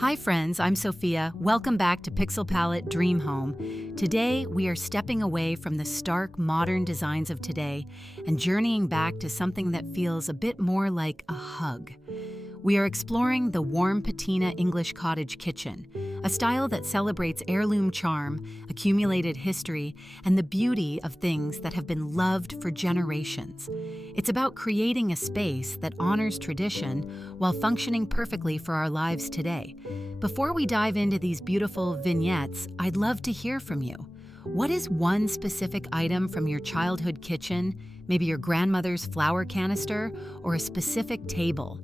Hi friends, I'm Sophia. Welcome back to Pixelpalette Dream Home. Today, we are stepping away from the stark modern designs of today and journeying back to something that feels a bit more like a hug. We are exploring the warm patina English cottage kitchen, a style that celebrates heirloom charm, accumulated history, and the beauty of things that have been loved for generations. It's about creating a space that honors tradition while functioning perfectly for our lives today. Before we dive into these beautiful vignettes, I'd love to hear from you. What is one specific item from your childhood kitchen, maybe your grandmother's flower canister, or a specific table,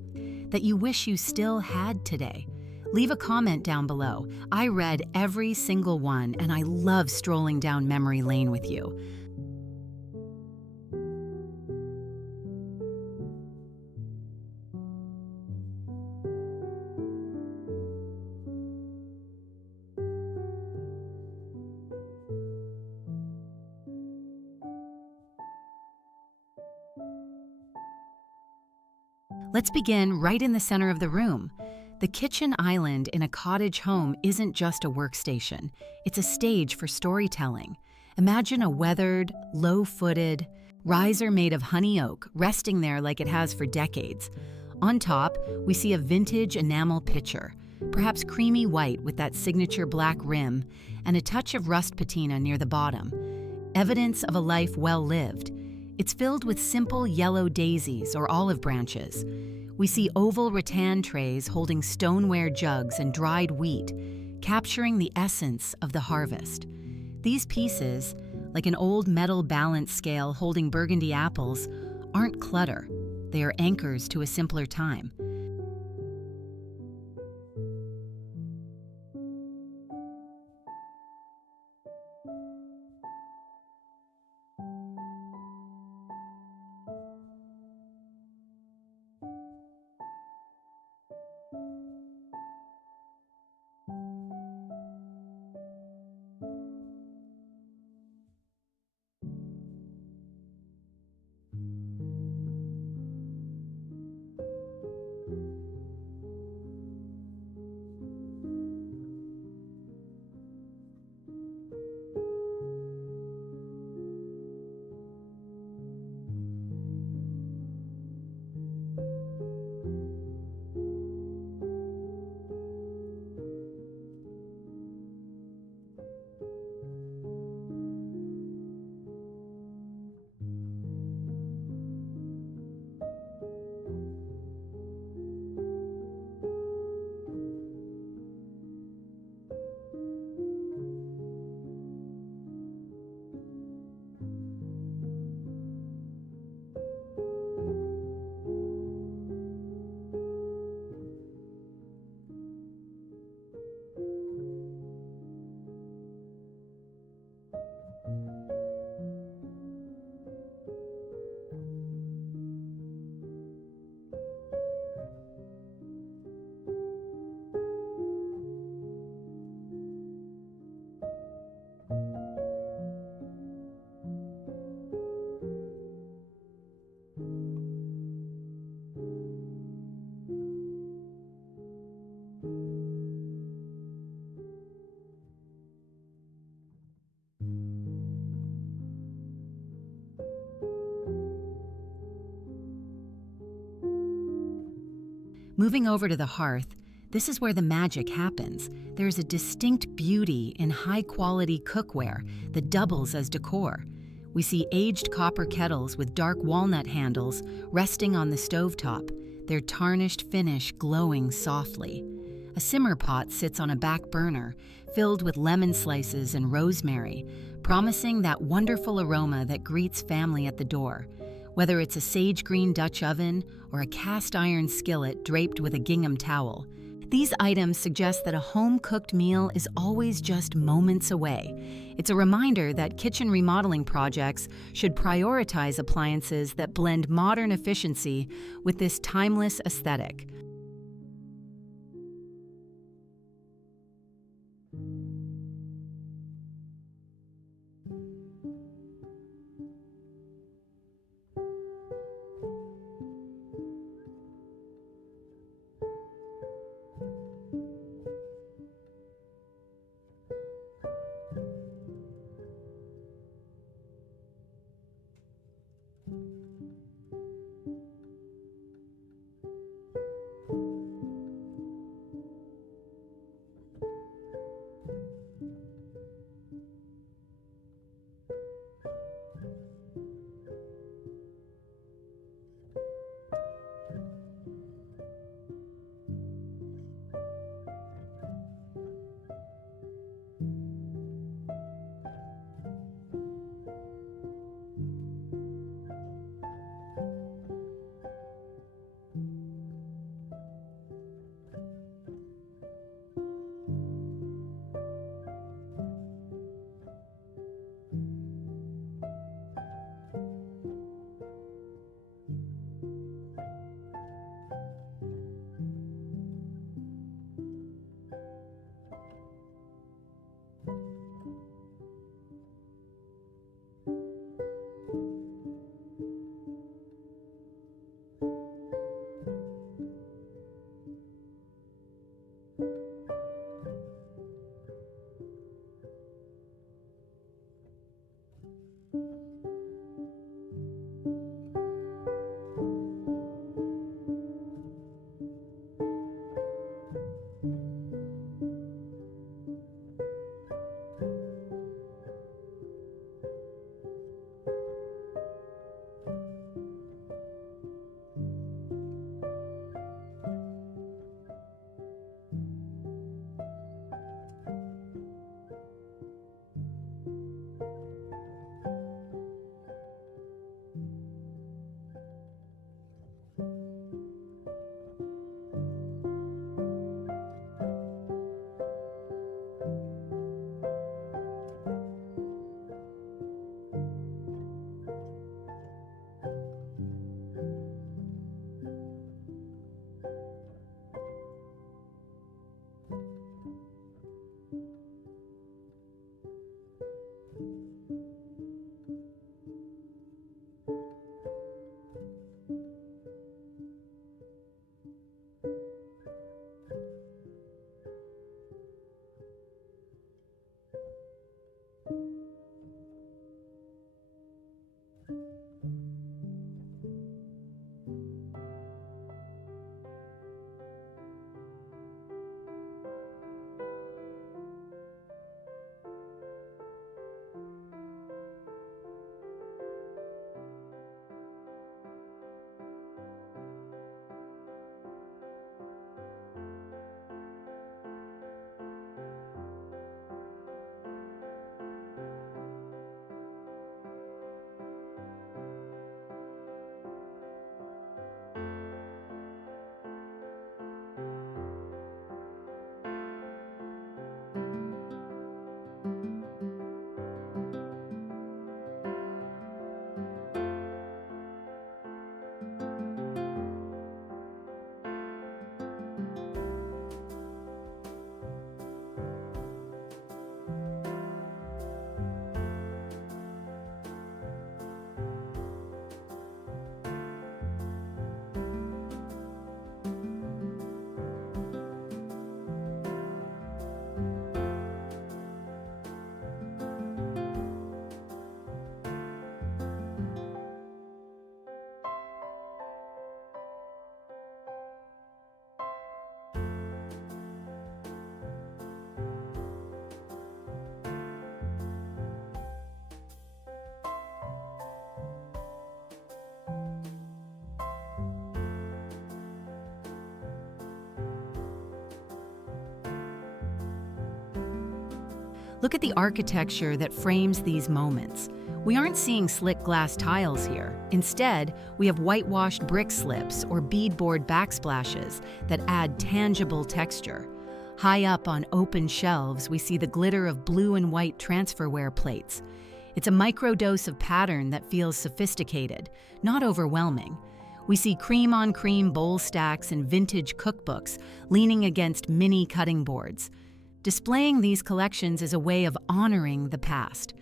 that you wish you still had today? Leave a comment down below. I read every single one, and I love strolling down memory lane with you. Let's begin right in the center of the room. The kitchen island in a cottage home isn't just a workstation. It's a stage for storytelling. Imagine a weathered, low-footed riser made of honey oak resting there like it has for decades. On top, we see a vintage enamel pitcher, perhaps creamy white with that signature black rim, and a touch of rust patina near the bottom. Evidence of a life well lived. It's filled with simple yellow daisies or olive branches. We see oval rattan trays holding stoneware jugs and dried wheat, capturing the essence of the harvest. These pieces, like an old metal balance scale holding burgundy apples, aren't clutter. They are anchors to a simpler time. Moving over to the hearth, this is where the magic happens. There is a distinct beauty in high-quality cookware that doubles as decor. We see aged copper kettles with dark walnut handles resting on the stovetop, their tarnished finish glowing softly. A simmer pot sits on a back burner, filled with lemon slices and rosemary, promising that wonderful aroma that greets family at the door. Whether it's a sage green Dutch oven or a cast iron skillet draped with a gingham towel, these items suggest that a home-cooked meal is always just moments away. It's a reminder that kitchen remodeling projects should prioritize appliances that blend modern efficiency with this timeless aesthetic. Look at the architecture that frames these moments. We aren't seeing slick glass tiles here. Instead, we have whitewashed brick slips or beadboard backsplashes that add tangible texture. High up on open shelves, we see the glitter of blue and white transferware plates. It's a microdose of pattern that feels sophisticated, not overwhelming. We see cream-on-cream bowl stacks and vintage cookbooks leaning against mini cutting boards. Displaying these collections is a way of honoring the past.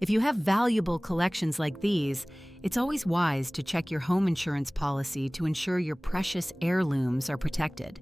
If you have valuable collections like these, it's always wise to check your home insurance policy to ensure your precious heirlooms are protected.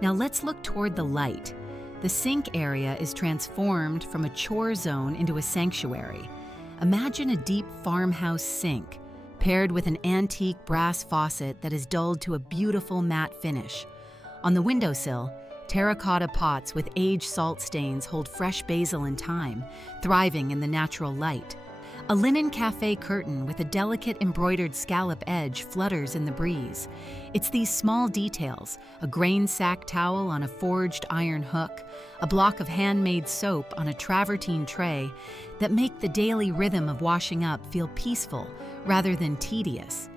Now let's look toward the light. The sink area is transformed from a chore zone into a sanctuary. Imagine a deep farmhouse sink, paired with an antique brass faucet that is dulled to a beautiful matte finish. On the windowsill, terracotta pots with aged salt stains hold fresh basil and thyme, thriving in the natural light. A linen cafe curtain with a delicate embroidered scallop edge flutters in the breeze. It's these small details, a grain sack towel on a forged iron hook, a block of handmade soap on a travertine tray, that make the daily rhythm of washing up feel peaceful rather than tedious.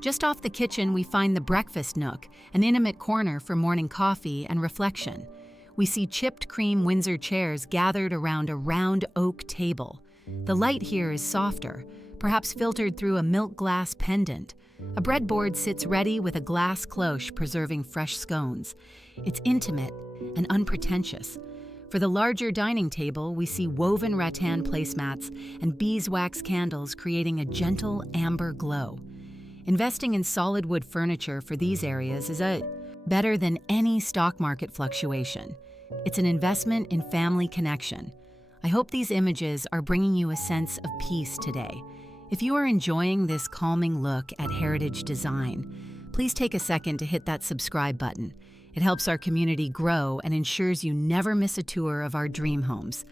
Just off the kitchen, we find the breakfast nook, an intimate corner for morning coffee and reflection. We see chipped cream Windsor chairs gathered around a round oak table. The light here is softer, perhaps filtered through a milk glass pendant. A breadboard sits ready with a glass cloche preserving fresh scones. It's intimate and unpretentious. For the larger dining table, we see woven rattan placemats and beeswax candles creating a gentle amber glow. Investing in solid wood furniture for these areas is better than any stock market fluctuation. It's an investment in family connection. I hope these images are bringing you a sense of peace today. If you are enjoying this calming look at heritage design, please take a second to hit that subscribe button. It helps our community grow and ensures you never miss a tour of our dream homes.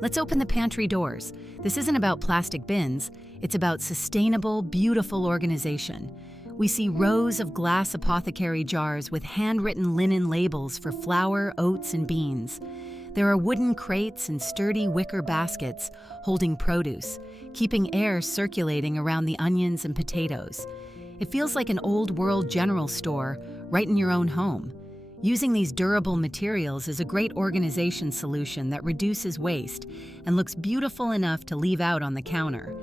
Let's open the pantry doors. This isn't about plastic bins, it's about sustainable, beautiful organization. We see rows of glass apothecary jars with handwritten linen labels for flour, oats, and beans. There are wooden crates and sturdy wicker baskets holding produce, keeping air circulating around the onions and potatoes. It feels like an old-world general store right in your own home. Using these durable materials is a great organization solution that reduces waste and looks beautiful enough to leave out on the counter.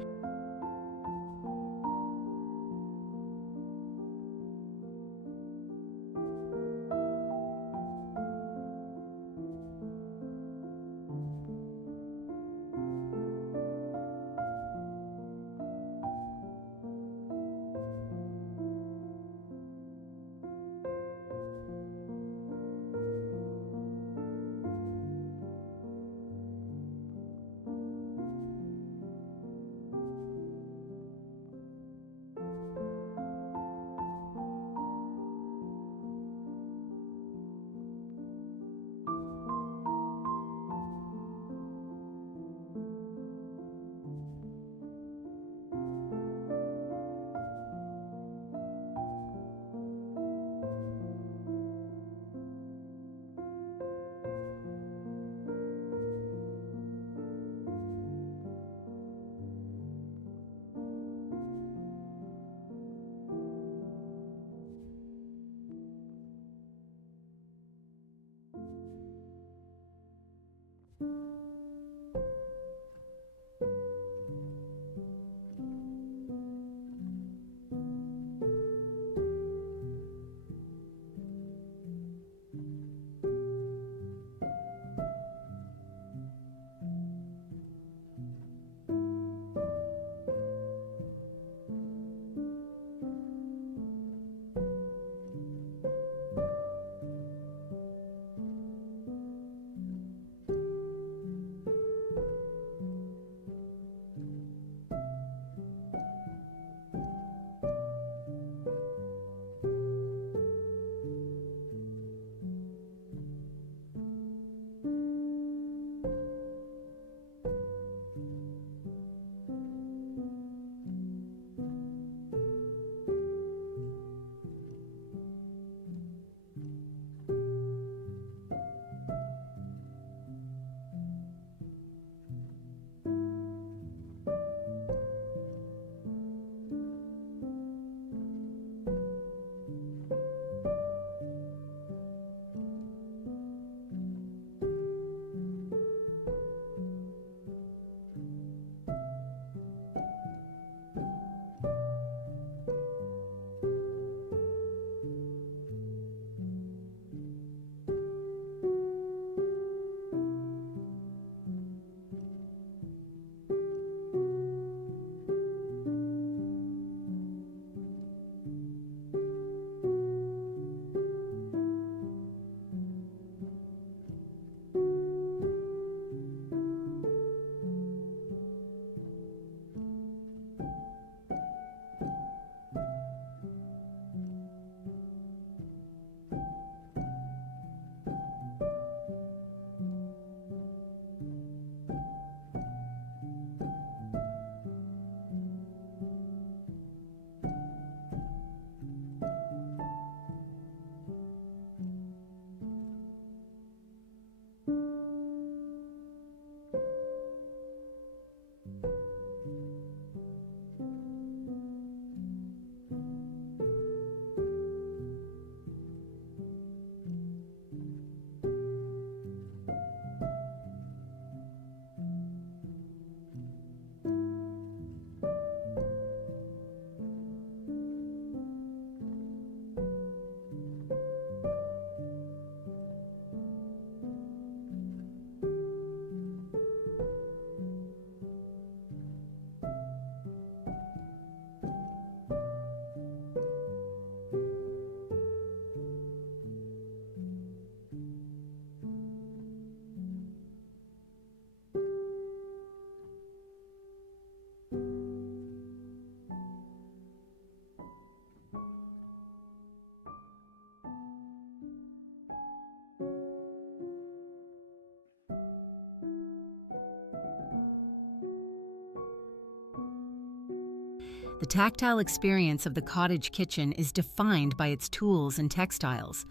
The tactile experience of the cottage kitchen is defined by its tools and textiles.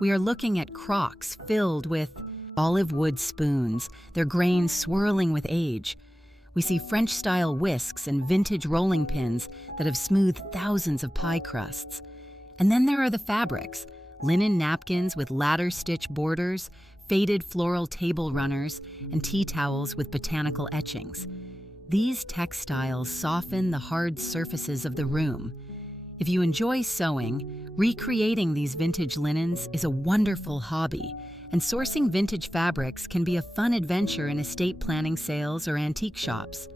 We are looking at crocks filled with olive wood spoons, their grains swirling with age. We see French-style whisks and vintage rolling pins that have smoothed thousands of pie crusts. And then there are the fabrics, linen napkins with ladder-stitch borders, faded floral table runners, and tea towels with botanical etchings. These textiles soften the hard surfaces of the room. If you enjoy sewing, recreating these vintage linens is a wonderful hobby, and sourcing vintage fabrics can be a fun adventure in estate planning sales or antique shops.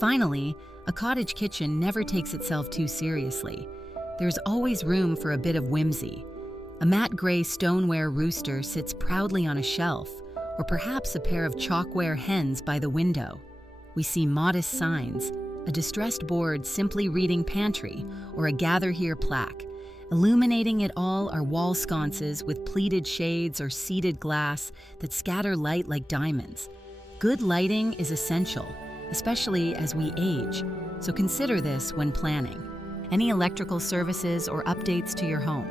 Finally, a cottage kitchen never takes itself too seriously. There's always room for a bit of whimsy. A matte gray stoneware rooster sits proudly on a shelf, or perhaps a pair of chalkware hens by the window. We see modest signs, a distressed board simply reading pantry, or a gather here plaque. Illuminating it all are wall sconces with pleated shades or seated glass that scatter light like diamonds. Good lighting is essential, especially as we age, so consider this when planning. Any electrical services or updates to your home?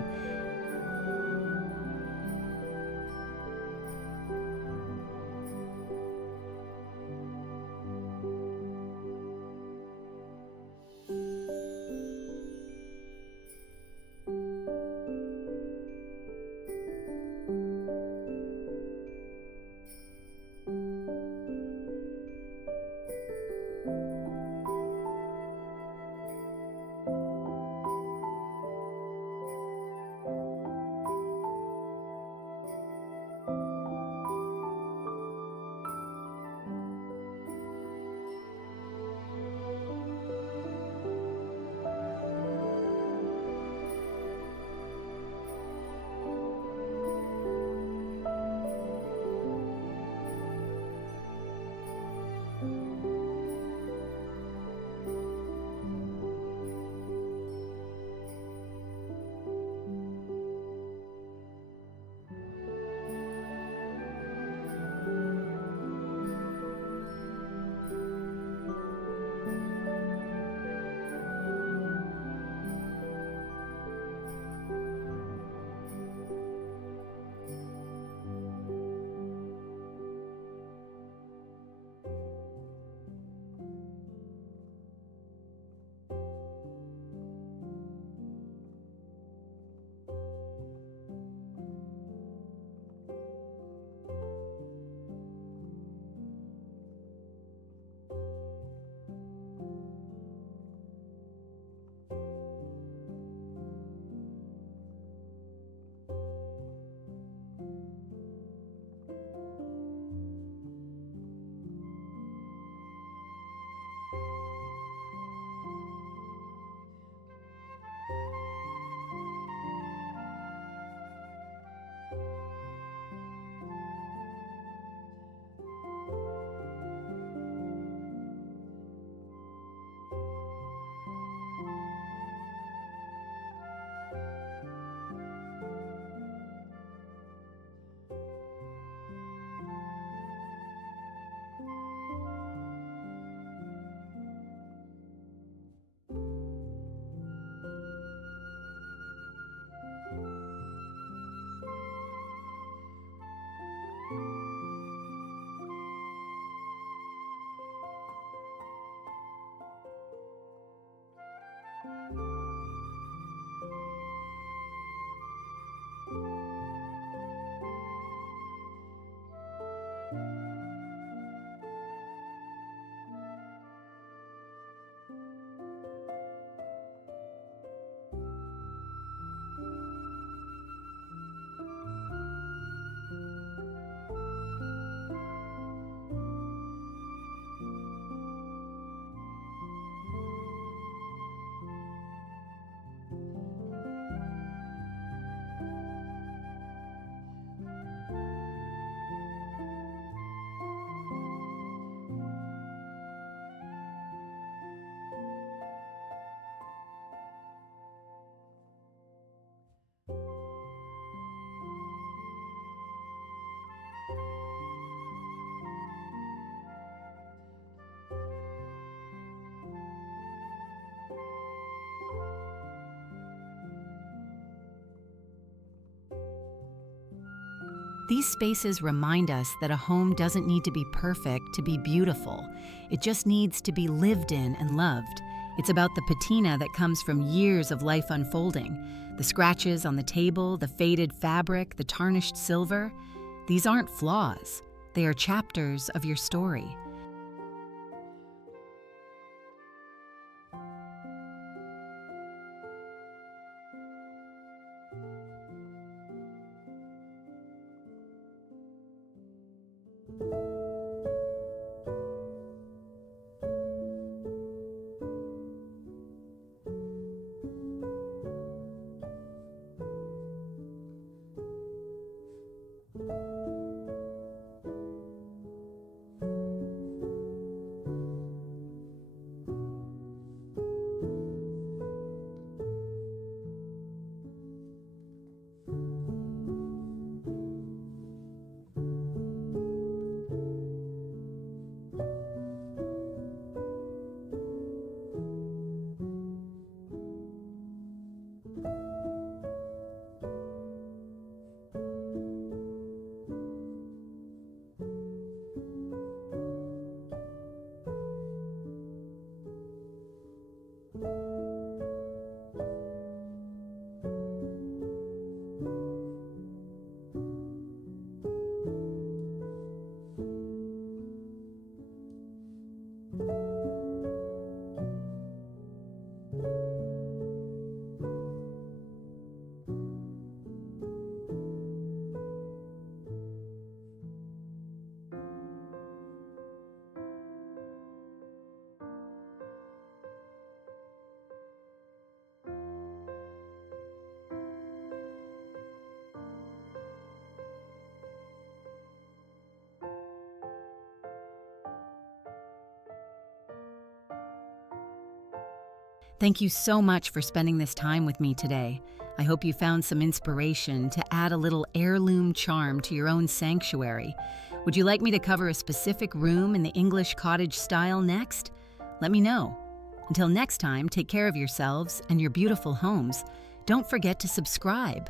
These spaces remind us that a home doesn't need to be perfect to be beautiful. It just needs to be lived in and loved. It's about the patina that comes from years of life unfolding. The scratches on the table, the faded fabric, the tarnished silver. These aren't flaws. They are chapters of your story. Thank you so much for spending this time with me today. I hope you found some inspiration to add a little heirloom charm to your own sanctuary. Would you like me to cover a specific room in the English cottage style next? Let me know. Until next time, take care of yourselves and your beautiful homes. Don't forget to subscribe.